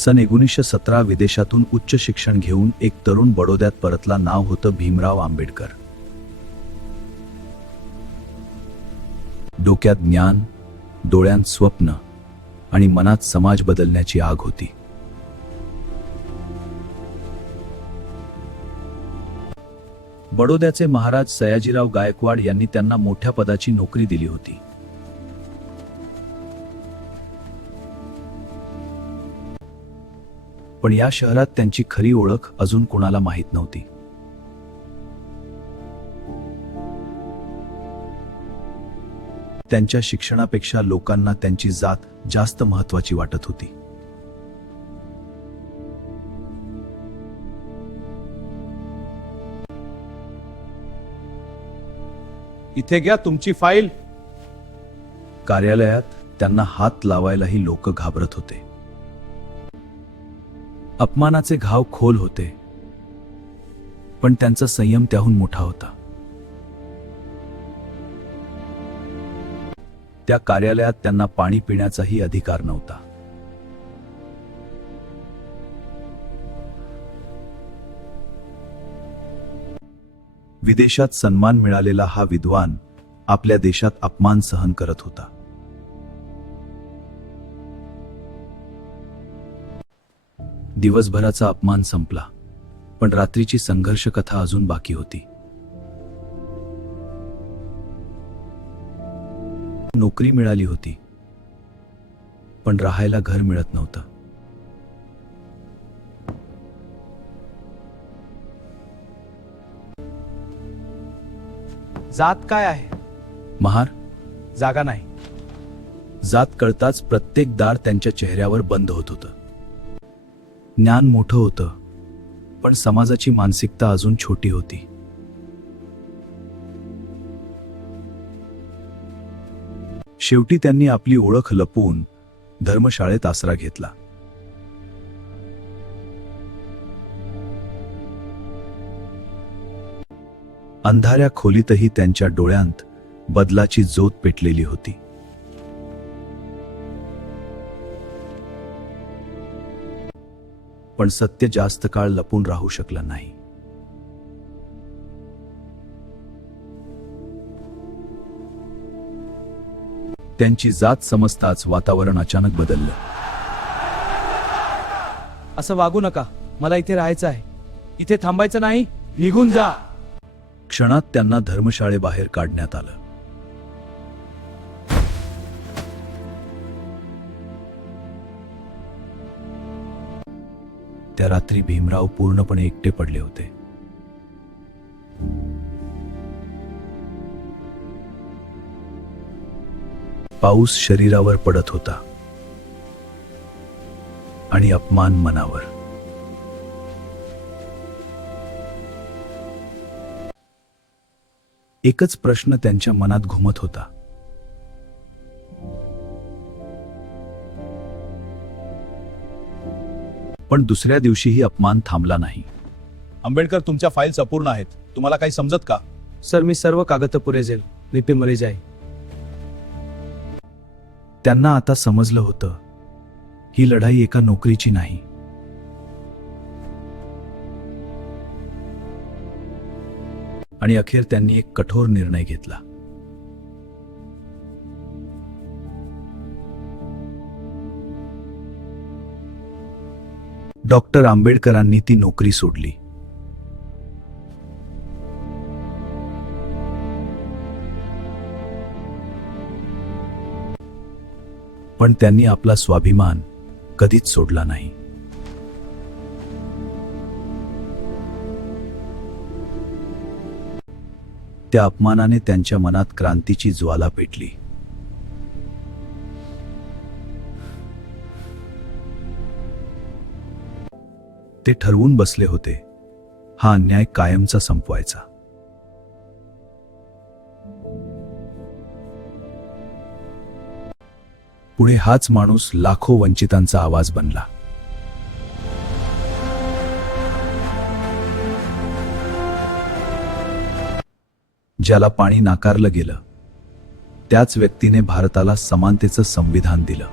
सन 1917 विदेशातून उच्च शिक्षण घेऊन एक तरुण बडोद्यात परतला. नाव होतं भीमराव आंबेडकर. डोक्यात ज्ञान, डोळ्यांत स्वप्न आणि मनात समाज बदलण्याची आग होती. बडोद्याचे महाराज सयाजीराव गायकवाड यांनी त्यांना मोठ्या पदाची नोकरी दिली होती. पण या शहरात त्यांची खरी ओळख अजून कोणाला माहीत नव्हती. त्यांच्या शिक्षणापेक्षा लोकांना त्यांची जात जास्त महत्त्वाची वाटत होती. इथे घ्या तुमची फाईल. कार्यालयात त्यांना हात लावायलाही लोक घाबरत होते. अपमानाचे घाव खोल होते, पण त्यांचा संयम त्याहून मोठा होता. त्या कार्यालयात त्यांना पाणी पिण्याचाही अधिकार नव्हता. विदेशात सन्मान मिळालेला हा विद्वान आपल्या देशात अपमान सहन करत होता. दिवसभराचा अपमान संपला, पण रात्रीची संघर्ष कथा अजून बाकी होती. नोकरी मिळाली होती, पण राहायला घर मिळत नव्हतं. जात काय आहे? महार. जागा नाही. जात कळताच प्रत्येक दार त्यांच्या चेहऱ्यावर बंद होत होतं. ज्ञान मोठं होतं, पण समाजाची मानसिकता अजून छोटी होती. शेवटी त्यांनी आपली ओळख लपवून धर्मशाळेत आसरा घेतला. अंधाऱ्या खोलीतही त्यांच्या डोळ्यांत बदलाची ज्योत पेटलेली होती. पण सत्य जास्त काळ लपून राहू शकलं नाही. त्यांची जात समजताच वातावरण अचानक बदललं. असं वागू नका. मला इथे राहायचं आहे. इथे थांबायचं नाही. निघून जा. क्षणात त्यांना धर्मशाळेबाहेर काढण्यात आलं. त्या रात्री भीमराव पूर्णपणे एकटे पडले होते. पाऊस शरीरावर पडत होता आणि अपमान मनावर. एकच प्रश्न त्यांच्या मनात घुमत होता. पण दुसऱ्या दिवशीही अपमान थांबला नाही. आंबेडकर, तुमच्या फाईल्स अपूर्ण आहेत. तुम्हाला काही समजत का? सर, मी सर्व कागद पुरेजेल. रिपे मरे जाई. त्यांना आता समजलं होतं, ही लढाई एका नोकरीची नाही. आणि अखेर त्यांनी एक कठोर निर्णय घेतला. डॉक्टर आंबेडकरांनी ती नोकरी सोडली. पण त्यांनी आपला स्वाभिमान कधीच सोडला नाही. त्या अपमानाने त्यांच्या मनात क्रांतीची ज्वाला पेटली. ते ठरवून बसले होते, हा अन्याय कायमचा संपवायचा. पुढे हाच माणूस लाखो वंचितांचा आवाज बनला. ज्याला पाणी नाकारलं गेलं, त्याच व्यक्तीने भारताला समानतेचं संविधान दिलं.